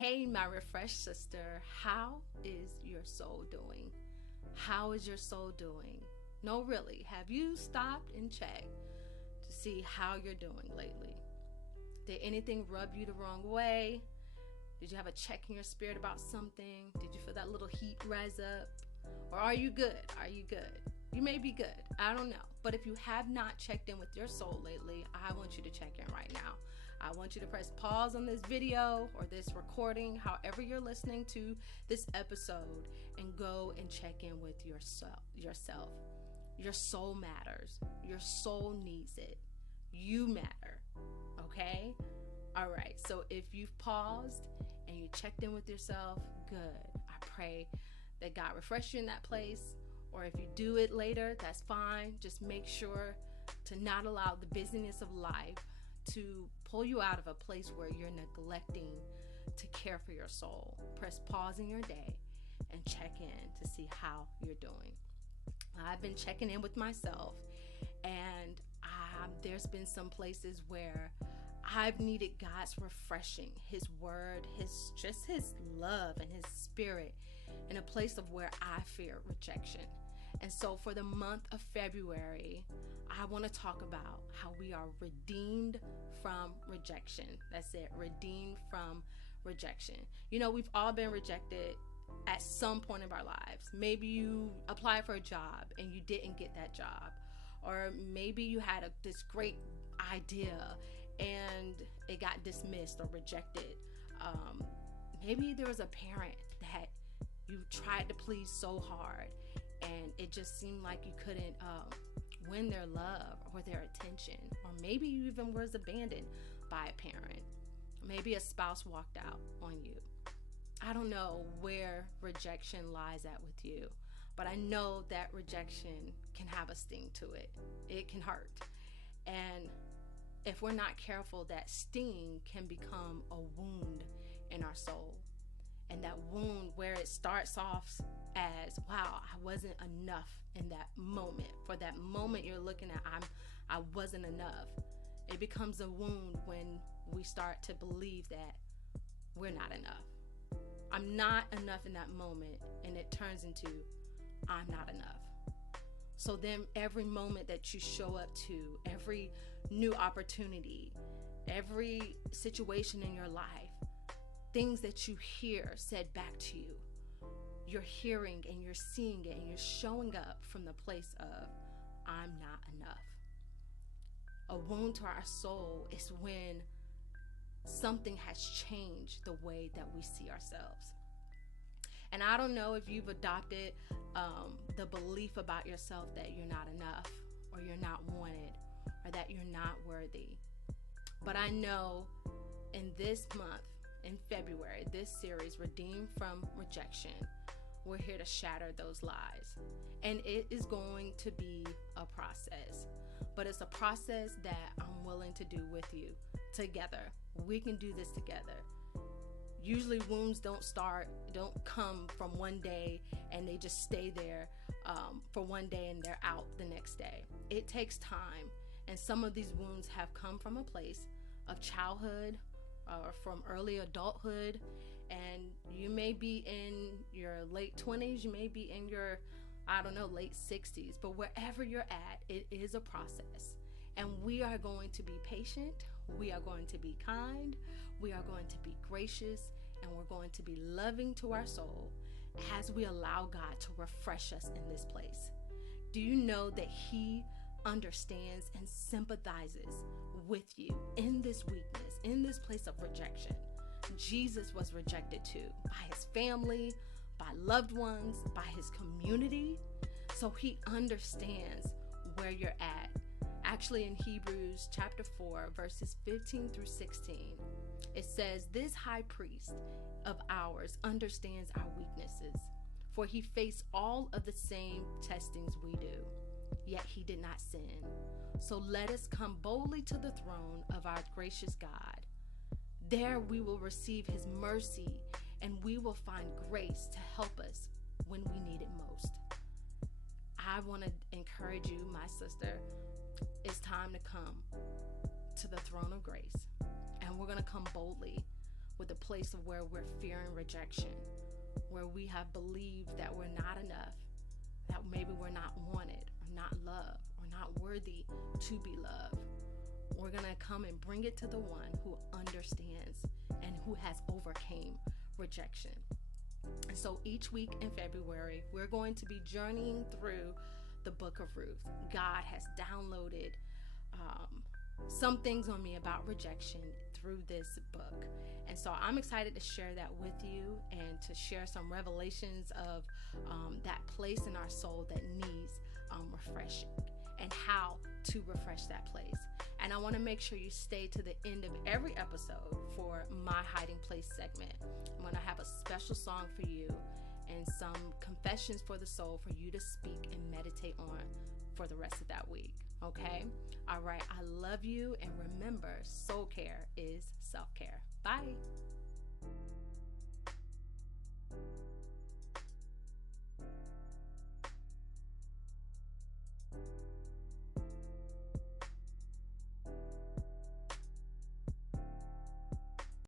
Hey, my refreshed sister, how is your soul doing? How is your soul doing? No, really, have you stopped and checked to see how you're doing lately? Did anything rub you the wrong way? Did you have a check in your spirit about something? Did you feel that little heat rise up? Or are you good? Are you good? You may be good. I don't know. But if you have not checked in with your soul lately, I want you to check in right now. I want you to press pause on this video or this recording, however you're listening to this episode, and go and check in with yourself. Your soul matters. Your soul needs it. You matter. Okay? All right. So if you've paused and you checked in with yourself, good. I pray that God refresh you in that place. Or if you do it later, that's fine. Just make sure to not allow the busyness of life to pull you out of a place where you're neglecting to care for your soul. Press pause in your day and check in to see how you're doing. I've been checking in with myself, and there's been some places where I've needed God's refreshing, His word, His love and His spirit in a place of where I fear rejection. And so for the month of February, I want to talk about how we are redeemed from rejection. That's it, redeemed from rejection. You know, we've all been rejected at some point in our lives. Maybe you applied for a job and you didn't get that job. Or maybe you had this great idea and it got dismissed or rejected. Maybe there was a parent that you tried to please so hard and it just seemed like you couldn't win their love or their attention. Or maybe you even was abandoned by a parent. Maybe a spouse walked out on you. I don't know where rejection lies at with you, but I know that rejection can have a sting to it. It can hurt. And if we're not careful, that sting can become a wound in our soul. And that wound, where it starts off as, wow, I wasn't enough in that moment. For that moment you're looking at, I wasn't enough. It becomes a wound when we start to believe that we're not enough. I'm not enough in that moment, and it turns into, I'm not enough. So then every moment that you show up to, every new opportunity, every situation in your life, things that you hear said back to you, you're hearing and you're seeing it and you're showing up from the place of, I'm not enough. A wound to our soul is when something has changed the way that we see ourselves. And I don't know if you've adopted the belief about yourself that you're not enough, or you're not wanted, or that you're not worthy. But I know in this month, in February, this series, Redeemed from Rejection, we're here to shatter those lies. And it is going to be a process. But it's a process that I'm willing to do with you together. We can do this together. Usually wounds don't come from one day and they just stay there for one day and they're out the next day. It takes time. And some of these wounds have come from a place of childhood or from early adulthood. And you may be in your late 20s, you may be in your, late 60s. But wherever you're at, it is a process. And we are going to be patient, we are going to be kind, we are going to be gracious, and we're going to be loving to our soul as we allow God to refresh us in this place. Do you know that He understands and sympathizes with you in this weakness, in this place of rejection? Jesus was rejected too, by His family, by loved ones, by His community. So He understands where you're at. Actually, in Hebrews chapter 4, verses 15 through 16, it says, "This high priest of ours understands our weaknesses, for he faced all of the same testings we do, yet he did not sin. So let us come boldly to the throne of our gracious God. There we will receive His mercy, and we will find grace to help us when we need it most." I want to encourage you, my sister. It's time to come to the throne of grace, and we're going to come boldly with a place of where we're fearing rejection, where we have believed that we're not enough, that maybe we're not wanted or not loved or not worthy to be loved. We're going to come and bring it to the one who understands and who has overcame rejection. And so each week in February, we're going to be journeying through the book of Ruth. God has downloaded some things on me about rejection through this book. And so I'm excited to share that with you and to share some revelations of that place in our soul that needs refreshing and how to refresh that place. And I want to make sure you stay to the end of every episode for my hiding place segment. I'm going to have a special song for you and some confessions for the soul for you to speak and meditate on for the rest of that week. Okay? All right. I love you. And remember, soul care is self-care. Bye.